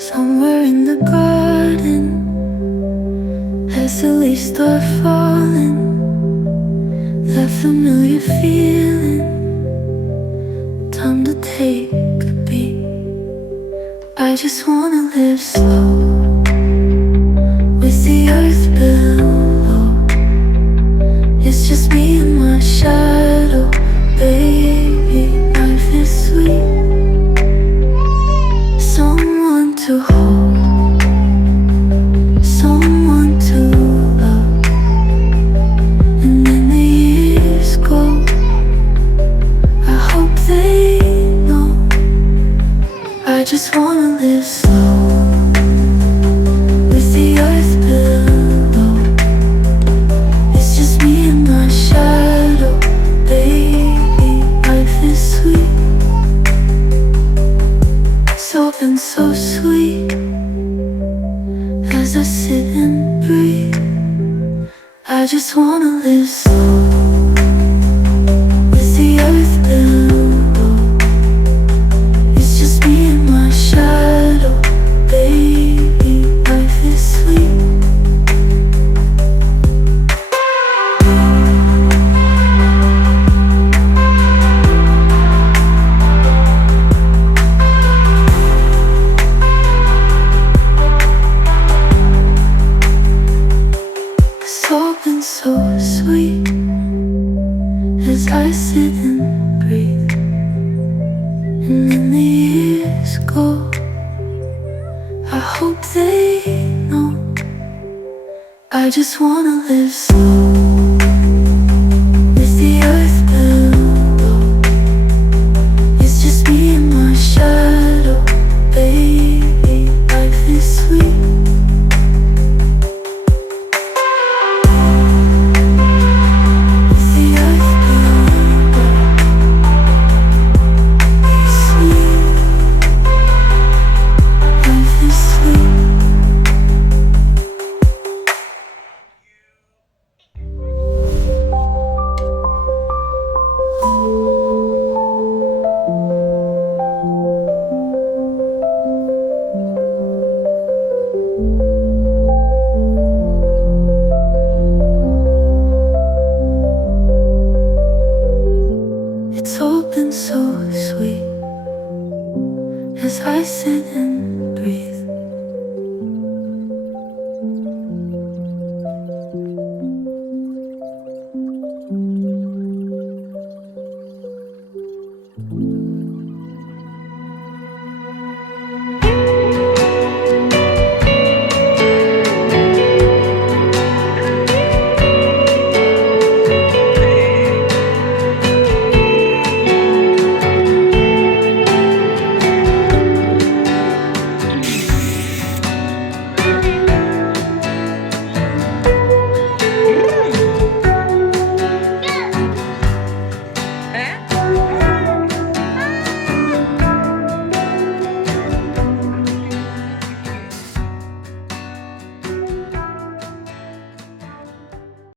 Somewhere in the garden, as the leaves start falling, that familiar feeling, time to take a beat. I just wanna live slow, with the earth below. It's just me and my shadow, baby, life is sweet. Someone to hold, someone to love. And then the years go, I hope they know I just wanna live slow, with the earth below. It's just me and my shadow, baby, life is sweet. And so sweet, as I sit and breathe. I just wanna live slow, with the earth below. It's just me and my shadow, baby, life is sweet. And so sweet, as I sit and breathe. And then the years go, I hope they know I just wanna live slow.